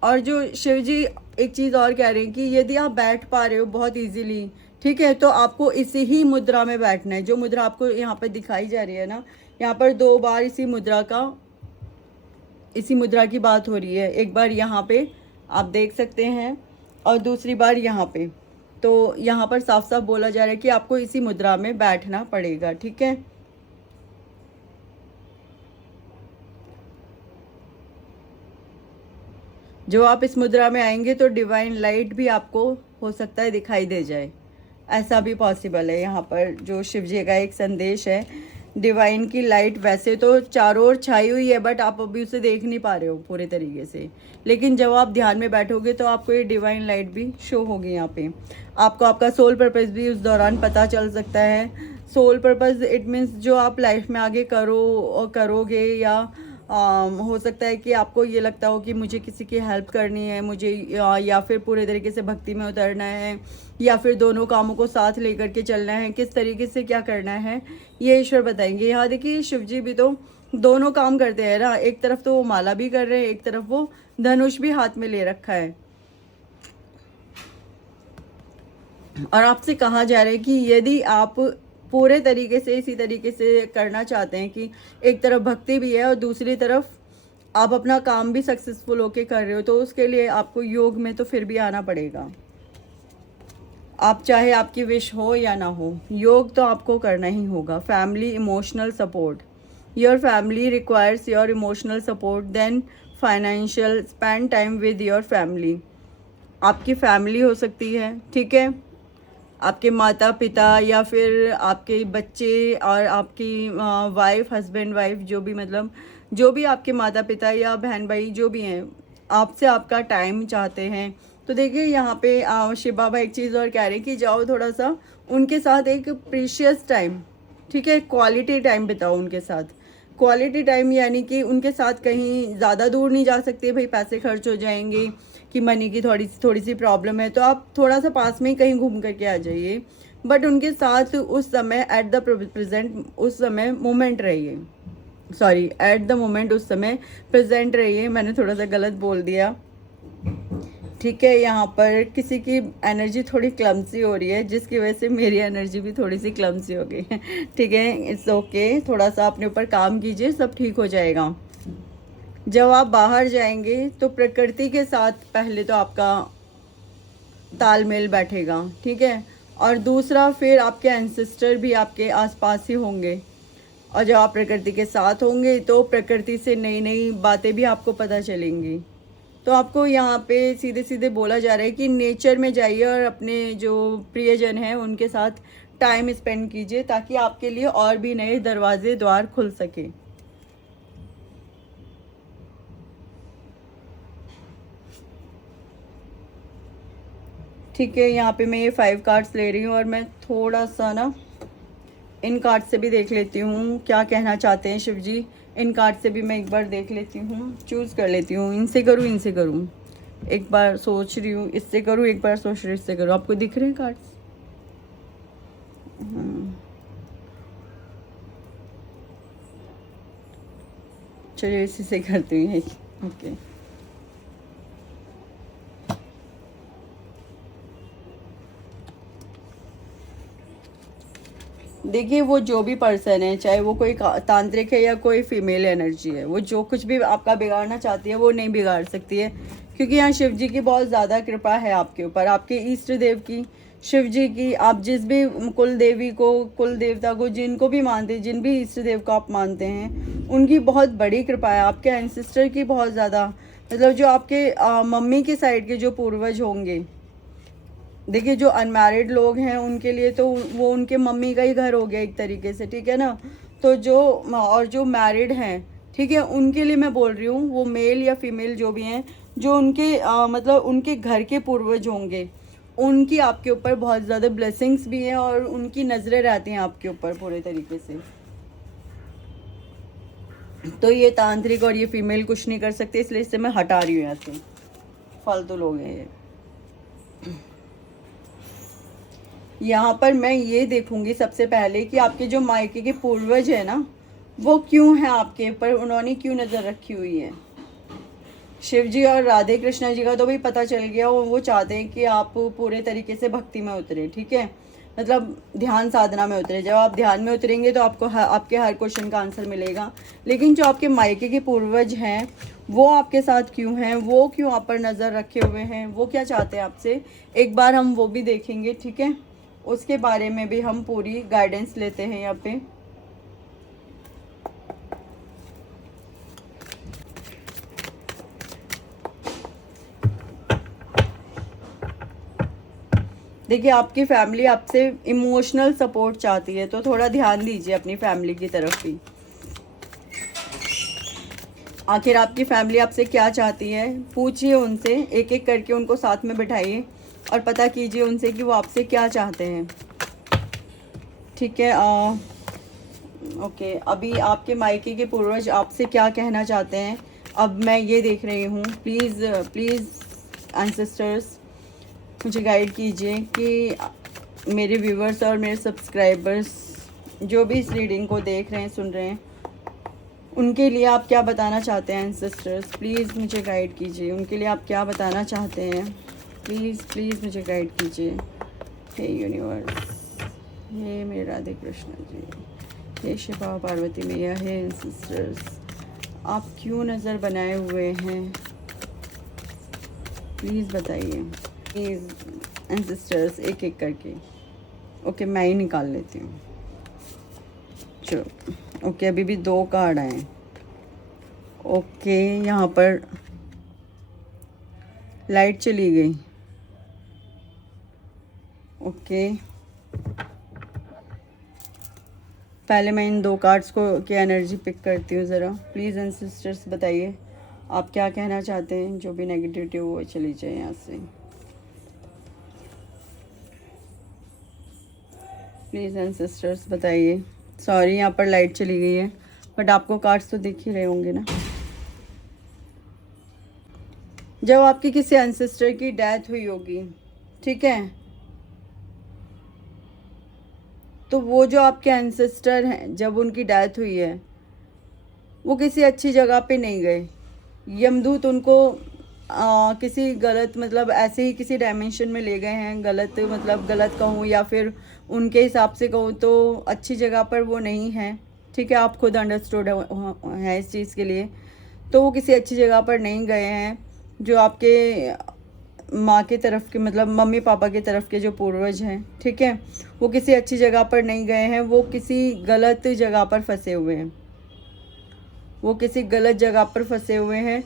और जो शिव जी एक चीज़ और कह रहे हैं कि यदि आप बैठ पा रहे हो बहुत इजीली, ठीक है, तो आपको इसी ही मुद्रा में बैठना है। जो मुद्रा आपको यहाँ पर दिखाई जा रही है ना, यहाँ पर 2 बार इसी मुद्रा की बात हो रही है। एक बार यहाँ पे आप देख सकते हैं और दूसरी बार यहाँ पे। तो यहाँ पर साफ साफ बोला जा रहा है कि आपको इसी मुद्रा में बैठना पड़ेगा। ठीक है, जो आप इस मुद्रा में आएंगे तो डिवाइन लाइट भी आपको हो सकता है दिखाई दे जाए, ऐसा भी पॉसिबल है। यहाँ पर जो शिव जी का एक संदेश है, डिवाइन की लाइट वैसे तो चारों ओर छाई हुई है, बट आप अभी उसे देख नहीं पा रहे हो पूरे तरीके से, लेकिन जब आप ध्यान में बैठोगे तो आपको ये डिवाइन लाइट भी शो होगी। यहाँ पे आपको आपका सोल पर्पस भी उस दौरान पता चल सकता है। सोल पर्पस इट मीन्स जो आप लाइफ में आगे करोगे, या हो सकता है कि आपको ये लगता हो कि मुझे किसी की हेल्प करनी है, मुझे या फिर पूरे तरीके से भक्ति में उतरना है, या फिर दोनों कामों को साथ लेकर के चलना है, किस तरीके से क्या करना है ये ईश्वर बताएंगे। यहाँ देखिए शिव जी भी तो दोनों काम करते हैं ना, एक तरफ तो वो माला भी कर रहे हैं, एक तरफ वो धनुष भी हाथ में ले रखा है। और आपसे कहा जा रहा है कि यदि आप पूरे तरीके से इसी तरीके से करना चाहते हैं कि एक तरफ भक्ति भी है और दूसरी तरफ आप अपना काम भी सक्सेसफुल होके कर रहे हो, तो उसके लिए आपको योग में तो फिर भी आना पड़ेगा। आप चाहे आपकी विश हो या ना हो, योग तो आपको करना ही होगा। Family emotional support, your family requires your emotional support then financial. Spend time with your family. आपकी फैमिली हो सकती है, ठीक है, आपके माता पिता या फिर आपके बच्चे और आपकी वाइफ, हस्बैंड वाइफ, जो भी मतलब जो भी आपके माता पिता या बहन भाई जो भी हैं, आपसे आपका टाइम चाहते हैं। तो देखिए यहाँ पे शिव बाबा एक चीज़ और कह रहे हैं कि जाओ थोड़ा सा उनके साथ एक प्रीशियस टाइम, ठीक है, क्वालिटी टाइम बिताओ उनके साथ। क्वालिटी टाइम यानी कि उनके साथ कहीं ज़्यादा दूर नहीं जा सकते भाई, पैसे खर्च हो जाएंगे कि मनी की थोड़ी सी प्रॉब्लम है, तो आप थोड़ा सा पास में ही कहीं घूम करके आ जाइए, बट उनके साथ उस समय एट द प्रेजेंट उस समय मोमेंट रहिए, सॉरी एट द मोमेंट उस समय प्रेजेंट रहिए। मैंने थोड़ा सा गलत बोल दिया, ठीक है। यहाँ पर किसी की एनर्जी थोड़ी क्लमसी हो रही है, जिसकी वजह से मेरी एनर्जी भी थोड़ी सी क्लमसी हो गई है, ठीक है, इट्स ओके। थोड़ा सा अपने ऊपर काम कीजिए, सब ठीक हो जाएगा। जब आप बाहर जाएंगे तो प्रकृति के साथ पहले तो आपका तालमेल बैठेगा, ठीक है, और दूसरा फिर आपके एंसेस्टर भी आपके आसपास ही होंगे। और जब आप प्रकृति के साथ होंगे तो प्रकृति से नई नई बातें भी आपको पता चलेंगी। तो आपको यहाँ पे सीधे सीधे बोला जा रहा है कि नेचर में जाइए और अपने जो प्रियजन हैं उनके साथ टाइम स्पेंड कीजिए, ताकि आपके लिए और भी नए दरवाजे द्वार खुल सके। ठीक है, यहाँ पे मैं ये 5 कार्ड्स ले रही हूँ और मैं थोड़ा सा ना इन कार्ड से भी देख लेती हूँ क्या कहना चाहते हैं शिव जी। इन कार्ड से भी मैं एक बार देख लेती हूँ, चूज़ कर लेती हूँ, इनसे करूँ इनसे करूँ। एक बार सोच रही हूँ इससे करूँ, एक बार सोच रही हूँ इससे करूँ। आपको दिख रहे हैं कार्ड्स? चलिए इसी से करती हूँ। ओके, देखिए वो जो भी पर्सन है, चाहे वो कोई तांत्रिक है या कोई फीमेल एनर्जी है, वो जो कुछ भी आपका बिगाड़ना चाहती है वो नहीं बिगाड़ सकती है, क्योंकि यहाँ शिव जी की बहुत ज़्यादा कृपा है आपके ऊपर, आपके इष्ट देव की, शिव जी की। आप जिस भी कुल देवी को, कुल देवता को, जिनको भी मानते हैं, जिन भी इष्ट देव को आप मानते हैं, उनकी बहुत बड़ी कृपा है। आपके एंसेस्टर की बहुत ज़्यादा, मतलब जो आपके मम्मी की साइड के जो पूर्वज होंगे, देखिए जो अनमैरिड लोग हैं उनके लिए तो वो उनके मम्मी का ही घर हो गया एक तरीके से, ठीक है ना। तो जो और जो मैरिड हैं, ठीक है, उनके लिए मैं बोल रही हूँ, वो मेल या फीमेल जो भी हैं, जो उनके मतलब उनके घर के पूर्वज होंगे, उनकी आपके ऊपर बहुत ज़्यादा ब्लेसिंग्स भी हैं और उनकी नज़रें रहती हैं आपके ऊपर पूरे तरीके से। तो ये तांत्रिक और ये फीमेल कुछ नहीं कर सकते, इसलिए इससे मैं हटा रही हूँ यहाँ से, फालतू लोग हैं ये। यहाँ पर मैं ये देखूंगी सबसे पहले कि आपके जो मायके के पूर्वज है ना, वो क्यों हैं आपके ऊपर, उन्होंने क्यों नज़र रखी हुई है। शिव जी और राधे कृष्णा जी का तो भी पता चल गया, वो चाहते हैं कि आप पूरे तरीके से भक्ति में उतरे, ठीक है, मतलब ध्यान साधना में उतरे। जब आप ध्यान में उतरेंगे तो आपको आपके हर क्वेश्चन का आंसर मिलेगा। लेकिन जो आपके मायके के पूर्वज हैं वो आपके साथ क्यों हैं, वो क्यों आप पर नज़र रखे हुए हैं, वो क्या चाहते हैं आपसे, एक बार हम वो भी देखेंगे, ठीक है। उसके बारे में भी हम पूरी गाइडेंस लेते हैं यहाँ पे। देखिए आपकी फैमिली आपसे इमोशनल सपोर्ट चाहती है, तो थोड़ा ध्यान दीजिए अपनी फैमिली की तरफ भी। आखिर आपकी फैमिली आपसे क्या चाहती है, पूछिए उनसे, एक एक करके उनको साथ में बिठाइए और पता कीजिए उनसे कि वो आपसे क्या चाहते हैं, ठीक है। ओके, अभी आपके मायके के पूर्वज आपसे क्या कहना चाहते हैं, अब मैं ये देख रही हूँ। प्लीज़ प्लीज़ एंसेस्टर्स मुझे गाइड कीजिए कि मेरे व्यूवर्स और मेरे सब्सक्राइबर्स जो भी इस रीडिंग को देख रहे हैं, सुन रहे हैं, उनके लिए आप क्या बताना चाहते हैं एंसेस्टर्स, प्लीज़ मुझे गाइड कीजिए। उनके लिए आप क्या बताना चाहते हैं, प्लीज़ प्लीज़ मुझे गाइड कीजिए। हे यूनिवर्स, हे मेरे राधे कृष्ण जी, हे शिवा पार्वती मैया, हे एंसेस्टर्स, आप क्यों नज़र बनाए हुए हैं, प्लीज़ बताइए प्लीज़ एंसेस्टर्स, एक एक करके। ओके, मैं ही निकाल लेती हूँ। चलो ओके, अभी भी 2 कार्ड आए। ओके, यहाँ पर लाइट चली गई। ओके, पहले मैं इन 2 कार्ड्स को की एनर्जी पिक करती हूँ ज़रा। प्लीज़ एंसेस्टर्स बताइए आप क्या कहना चाहते हैं। जो भी नेगेटिविटी हो वो चली जाए यहाँ से। प्लीज़ एंसेस्टर्स बताइए। सॉरी, यहाँ पर लाइट चली गई है, बट आपको कार्ड्स तो दिख ही रहे होंगे ना। जब आपकी किसी एंसेस्टर की डेथ हुई होगी, ठीक है, तो वो जो आपके एंसेस्टर हैं, जब उनकी डेथ हुई है, वो किसी अच्छी जगह पे नहीं गए। यमदूत उनको किसी गलत, मतलब ऐसे ही किसी डायमेंशन में ले गए हैं। गलत मतलब गलत कहूँ या फिर उनके हिसाब से कहूँ तो अच्छी जगह पर वो नहीं है। ठीक है, आप खुद अंडरस्टूड है इस चीज़ के लिए। तो वो किसी अच्छी जगह पर नहीं गए हैं। जो आपके माँ के तरफ के, मतलब मम्मी पापा के तरफ के जो पूर्वज हैं, ठीक है, वो किसी अच्छी जगह पर नहीं गए हैं। वो किसी गलत जगह पर फंसे हुए हैं। वो किसी गलत जगह पर फंसे हुए हैं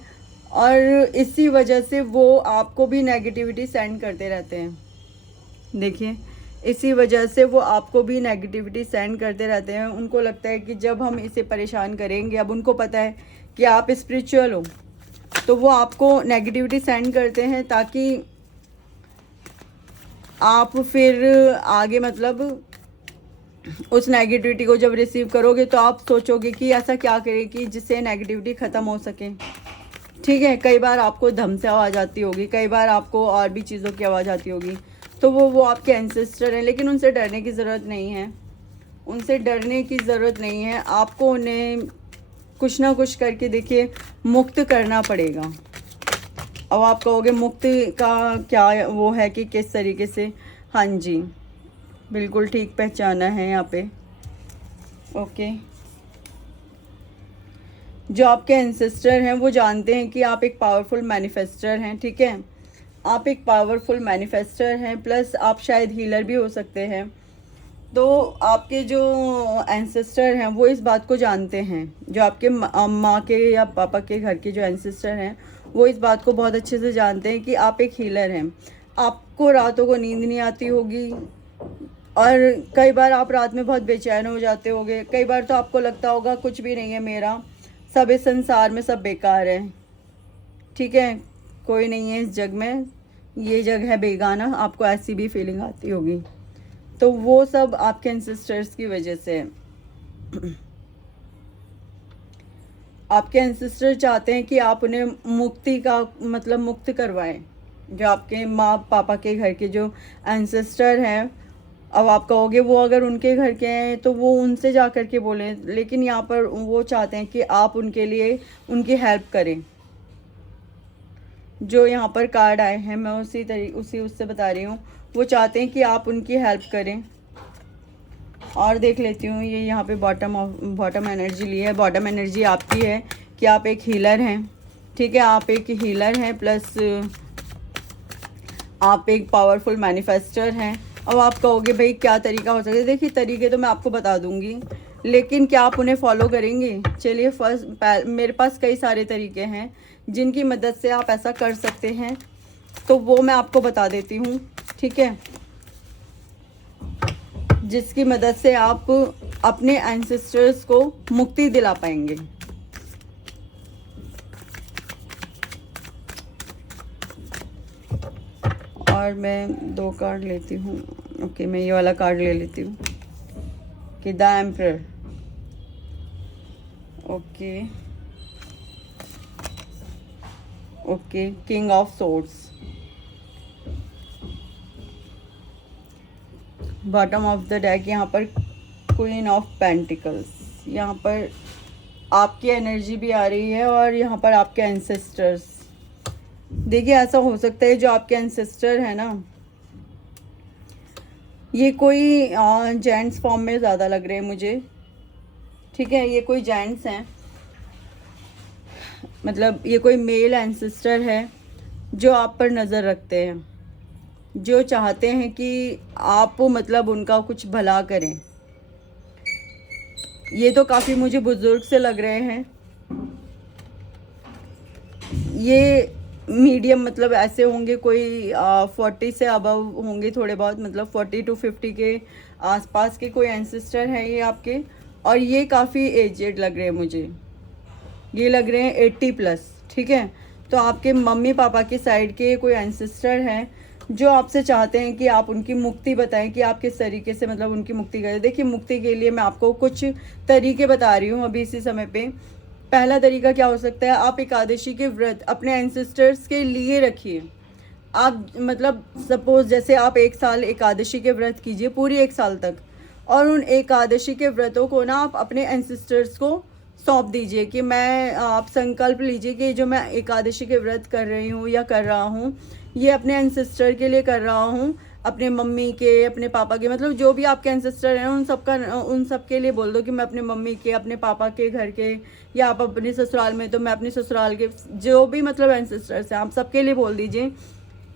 और इसी वजह से वो आपको भी नेगेटिविटी सेंड करते रहते हैं। देखिए, इसी वजह से वो आपको भी नेगेटिविटी सेंड करते रहते हैं। उनको लगता है कि जब हम इसे परेशान करेंगे, अब उनको पता है कि आप स्पिरिचुअल हो, तो वो आपको नेगेटिविटी सेंड करते हैं ताकि आप फिर आगे, मतलब उस नेगेटिविटी को जब रिसीव करोगे तो आप सोचोगे कि ऐसा क्या करें कि जिससे नेगेटिविटी ख़त्म हो सके। ठीक है, कई बार आपको धम से आवाज़ आती होगी, कई बार आपको और भी चीज़ों की आवाज़ आती होगी, तो वो आपके एंसेस्टर हैं। लेकिन उनसे डरने की ज़रूरत नहीं है, उनसे डरने की ज़रूरत नहीं है। आपको उन्हें कुछ ना कुछ करके, देखिए, मुक्त करना पड़ेगा। अब आप कहोगे मुक्ति का क्या वो है कि किस तरीके से। हाँ जी, बिल्कुल ठीक पहचाना है यहाँ पे। ओके, जो आपके एंसेस्टर हैं वो जानते हैं कि आप एक पावरफुल मैनिफेस्टर हैं। ठीक है, आप एक पावरफुल मैनिफेस्टर हैं, प्लस आप शायद हीलर भी हो सकते हैं। तो आपके जो एंसेस्टर हैं वो इस बात को जानते हैं। जो आपके माँ के या पापा के घर के जो एंसेस्टर हैं वो इस बात को बहुत अच्छे से जानते हैं कि आप एक हीलर हैं। आपको रातों को नींद नहीं आती होगी और कई बार आप रात में बहुत बेचैन हो जाते होगे। कई बार तो आपको लगता होगा कुछ भी नहीं है मेरा, सब इस संसार में सब बेकार है। ठीक है, कोई नहीं है इस जग में, ये जग है बेगाना, आपको ऐसी भी फीलिंग आती होगी। तो वो सब आपके एंसेस्टर्स की वजह से है। आपके एंसेस्टर चाहते हैं कि आप उन्हें मुक्ति का, मतलब मुक्त करवाएं। जो आपके माँ पापा के घर के जो एंसेस्टर हैं, अब आप कहोगे वो अगर उनके घर के हैं तो वो उनसे जा कर के बोलें, लेकिन यहाँ पर वो चाहते हैं कि आप उनके लिए उनकी हेल्प करें। जो यहाँ पर कार्ड आए हैं मैं उससे बता रही हूँ। वो चाहते हैं कि आप उनकी हेल्प करें। और देख लेती हूँ, ये यहाँ पे बॉटम एनर्जी ली है। बॉटम एनर्जी आपकी है कि आप एक हीलर हैं। ठीक है, आप एक हीलर हैं, प्लस आप एक पावरफुल मैनिफेस्टर हैं। अब आप कहोगे भाई क्या तरीका हो सकता है। देखिए, तरीके तो मैं आपको बता दूंगी, लेकिन क्या आप उन्हें फॉलो करेंगे। चलिए, मेरे पास कई सारे तरीके हैं जिनकी मदद से आप ऐसा कर सकते हैं, तो वो मैं आपको बता देती हूँ। ठीक है, जिसकी मदद से आप अपने एंसेस्टर्स को मुक्ति दिला पाएंगे। और मैं 2 कार्ड लेती हूँ। ओके, मैं ये वाला कार्ड ले लेती हूँ कि the emperor. Okay okay, king of swords, bottom of the deck यहाँ पर क्वीन ऑफ पेंटिकल्स, यहाँ पर आपकी एनर्जी भी आ रही है और यहाँ पर आपके एंसेस्टर्स। देखिए ऐसा हो सकता है जो आपके एंसेस्टर है ना, ये कोई जेंट्स फॉर्म में ज़्यादा लग रहे हैं मुझे, ठीक है। ये कोई जेंट्स हैं, मतलब ये कोई मेल एंसेस्टर है जो आप पर नज़र रखते हैं, जो चाहते हैं कि आप मतलब उनका कुछ भला करें। ये तो काफ़ी मुझे बुज़ुर्ग से लग रहे हैं। ये मीडियम मतलब ऐसे होंगे, कोई 40 से अबव होंगे थोड़े बहुत, मतलब 40 to 50 के आसपास के कोई एंसेस्टर हैं ये आपके। और ये काफ़ी एजेड लग रहे हैं मुझे, ये लग रहे हैं 80 प्लस, ठीक है। तो आपके मम्मी पापा के साइड के कोई एंसेस्टर हैं जो आपसे चाहते हैं कि आप उनकी मुक्ति बताएं कि आप किस तरीके से मतलब उनकी मुक्ति करें। देखिए मुक्ति के लिए मैं आपको कुछ तरीके बता रही हूँ अभी इसी समय पे। पहला तरीका क्या हो सकता है, आप एकादशी के व्रत अपने एंसेस्टर्स के लिए रखिए। आप मतलब सपोज जैसे आप 1 साल एकादशी के व्रत कीजिए, पूरी 1 साल तक, और उन एकादशी के व्रतों को ना आप अपने एंसेस्टर्स को सौंप दीजिए कि मैं, आप संकल्प लीजिए कि जो मैं एकादशी के व्रत कर रही हूँ या कर रहा हूँ, ये अपने एंसेस्टर के लिए कर रहा हूँ, अपने मम्मी के, अपने पापा के, मतलब जो भी आपके एंसेस्टर हैं उन सब के लिए बोल दो कि मैं अपने मम्मी के, अपने पापा के घर के, या आप अपने ससुराल में तो मैं अपने ससुराल के, जो भी मतलब एंसेस्टर्स हैं आप सबके लिए बोल दीजिए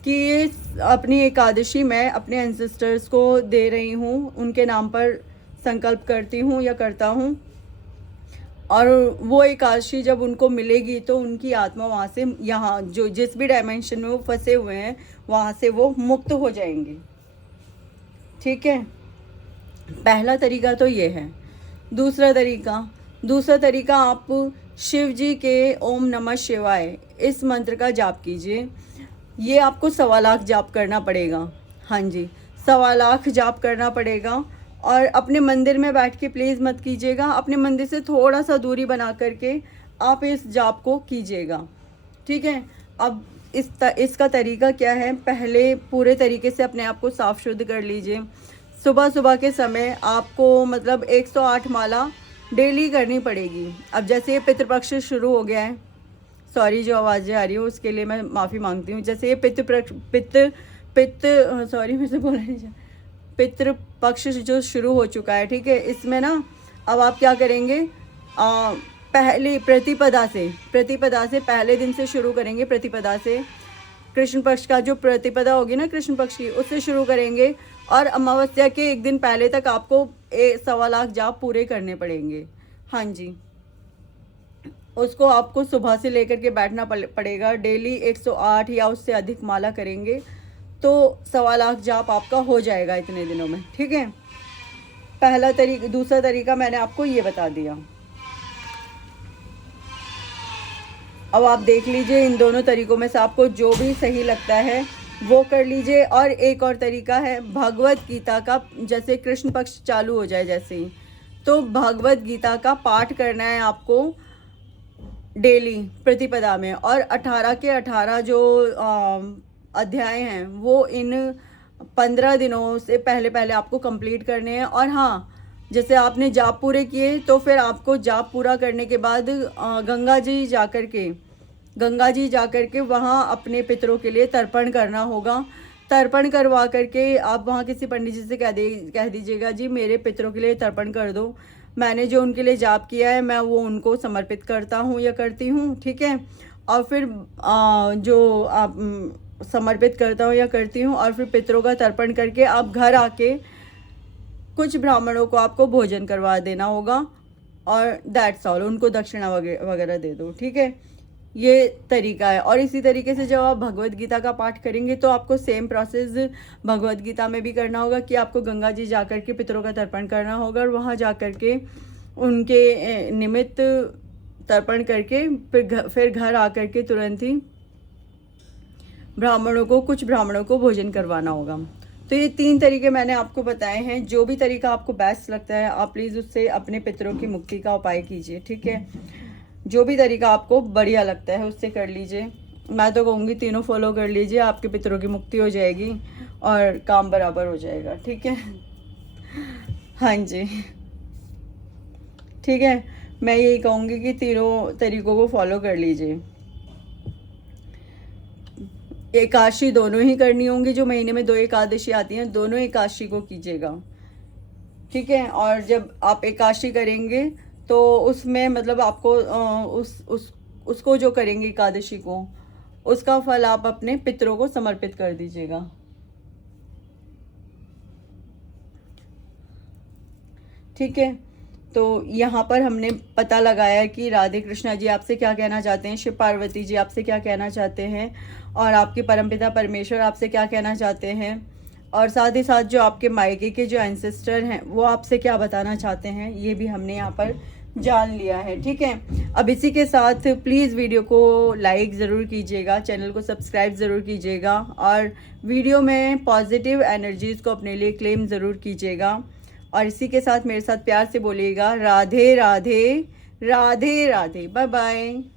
कि ये अपनी एकादशी मैं अपने एंसेस्टर्स को दे रही हूँ, उनके नाम पर संकल्प करती हूँ या करता हूँ। और वो एकादशी जब उनको मिलेगी तो उनकी आत्मा वहाँ से, यहाँ जो जिस भी डायमेंशन में वो फंसे हुए हैं वहाँ से वो मुक्त हो जाएंगे, ठीक है। पहला तरीका तो ये है। दूसरा तरीका आप शिव जी के ओम नमः शिवाय इस मंत्र का जाप कीजिए। ये आपको 1.25 लाख जाप करना पड़ेगा। हाँ जी, 1.25 लाख जाप करना पड़ेगा। और अपने मंदिर में बैठ के प्लीज़ मत कीजिएगा, अपने मंदिर से थोड़ा सा दूरी बना करके आप इस जाप को कीजिएगा, ठीक है। अब इसका तरीका क्या है, पहले पूरे तरीके से अपने आप को साफ़ शुद्ध कर लीजिए। सुबह सुबह के समय आपको मतलब 108 माला डेली करनी पड़ेगी। अब जैसे ये पितृपक्ष शुरू हो गया है, सॉरी जो आवाज़ें आ रही हो उसके लिए मैं माफ़ी मांगती हूँ। जैसे ये सॉरी मुझे बोला नहीं जा, पितृपक्ष जो शुरू हो चुका है, ठीक है। इसमें ना अब आप क्या करेंगे, पहले प्रतिपदा से पहले दिन से शुरू करेंगे। प्रतिपदा से कृष्ण पक्ष का जो प्रतिपदा होगी ना कृष्ण पक्ष की, उससे शुरू करेंगे। और अमावस्या के 1 दिन पहले तक आपको 1.25 लाख जाप पूरे करने पड़ेंगे। हाँ जी, उसको आपको सुबह से लेकर के बैठना पड़ेगा। डेली 108 या उससे अधिक माला करेंगे तो 1.25 लाख जाप आपका हो जाएगा इतने दिनों में, ठीक है। दूसरा तरीका मैंने आपको ये बता दिया। अब आप देख लीजिए इन दोनों तरीकों में से आपको जो भी सही लगता है वो कर लीजिए। और एक और तरीका है भगवत गीता का, जैसे कृष्ण पक्ष चालू हो जाए जैसे ही, तो भगवत गीता का पाठ करना है आपको डेली प्रतिपदा में। और 18 के 18 जो अध्याय हैं वो इन 15 दिनों से पहले आपको कंप्लीट करने हैं। और हाँ, जैसे आपने जाप पूरे किए तो फिर आपको जाप पूरा करने के बाद गंगा जी जा कर के वहाँ अपने पितरों के लिए तर्पण करना होगा। तर्पण करवा करके आप वहाँ किसी पंडित जी से कह दीजिएगा जी मेरे पितरों के लिए तर्पण कर दो, मैंने जो उनके लिए जाप किया है मैं वो उनको समर्पित करता हूँ या करती हूँ, ठीक है। और फिर जो आप समर्पित करता हूँ या करती हूँ, और फिर पितरों का तर्पण करके आप घर आके कुछ ब्राह्मणों को आपको भोजन करवा देना होगा। और दैट्स ऑल, उनको दक्षिणा वगैरह दे दो, ठीक है। ये तरीका है। और इसी तरीके से जब आप भगवत गीता का पाठ करेंगे तो आपको सेम प्रोसेस भगवत गीता में भी करना होगा कि आपको गंगा जी जा कर के पितरों का तर्पण करना होगा और वहाँ जा कर के उनके निमित्त तर्पण करके फिर घर आकर के तुरंत ही कुछ ब्राह्मणों को भोजन करवाना होगा। तो ये 3 तरीके मैंने आपको बताए हैं। जो भी तरीका आपको बेस्ट लगता है आप प्लीज़ उससे अपने पितरों की मुक्ति का उपाय कीजिए, ठीक है। जो भी तरीका आपको बढ़िया लगता है उससे कर लीजिए। मैं तो कहूँगी तीनों फॉलो कर लीजिए, आपके पितरों की मुक्ति हो जाएगी और काम बराबर हो जाएगा, ठीक है। हाँ जी, ठीक है। मैं यही कहूँगी कि तीनों तरीकों को फॉलो कर लीजिए। एकादशी दोनों ही करनी होंगी, जो महीने में 2 एकादशी आती हैं दोनों एकादशी को कीजिएगा, ठीक है। और जब आप एकादशी करेंगे तो उसमें मतलब आपको उसको जो करेंगे एकादशी को, उसका फल आप अपने पितरों को समर्पित कर दीजिएगा। ठीक है, तो यहाँ पर हमने पता लगाया कि राधे कृष्णा जी आपसे क्या कहना चाहते हैं, शिव पार्वती जी आपसे क्या कहना चाहते हैं, और आपके परमपिता परमेश्वर आपसे क्या कहना चाहते हैं, और साथ ही साथ जो आपके मायके के जो एंसेस्टर हैं वो आपसे क्या बताना चाहते हैं, ये भी हमने यहाँ पर जान लिया है। ठीक है, अब इसी के साथ प्लीज़ वीडियो को लाइक ज़रूर कीजिएगा, चैनल को सब्सक्राइब ज़रूर कीजिएगा, और वीडियो में पॉजिटिव एनर्जीज़ को अपने लिए क्लेम ज़रूर कीजिएगा। और इसी के साथ मेरे साथ प्यार से बोलिएगा राधे राधे राधे राधे। Bye bye.